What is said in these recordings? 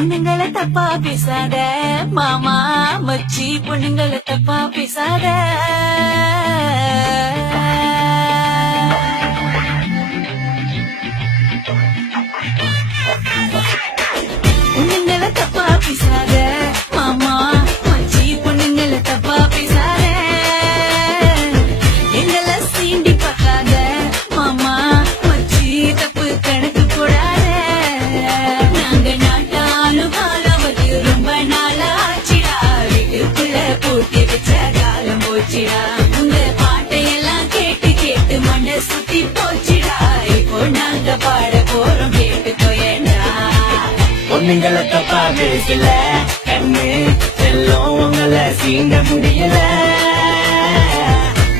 பொண்ணுங்களை தப்பா பேசாத மாமா மச்சி, பொண்ணுங்களை தப்பா பேசாத. பொண்ணுங்களை தப்பா பேசாத மாமா மச்சி, பொண்ணுங்களை தப்பா பேசாத. எங்களை சீண்டி பார்க்காத மாமா மச்சி, தப்பு கணக்கு போடாத. நாங்க நாட்டாலும் காலவது ரொம்ப நாளாச்சிடா, வீட்டுக்குள்ள போட்டி வச்ச காலம் போச்சிடா. உங்க பாட்டையெல்லாம் கேட்டு கேட்டு மண்ணை சுத்தி போச்சிடா. இப்போ நாங்க பாட போறோம் கேட்டுக்கோ ஏண்டா. பொண்ணுங்களை தப்பா பேசல கண்ணு செல்லும் உங்களை சீண்ட முடியல.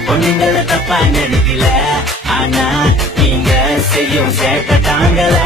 பொண்ணுங்களை தப்பா நினைக்கல, ஆனா நீங்க செய்யும் சேட்ட தாங்கல.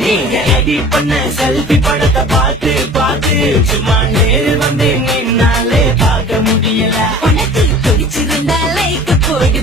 நீங்க எடிட் பண்ண செல்ஃபி படத்தை பார்த்து பார்த்து சும்மா நேரில் வந்து நின்னாலே பார்க்க முடியல. உனக்கு பிடிச்சிருந்தா லைக் போடு.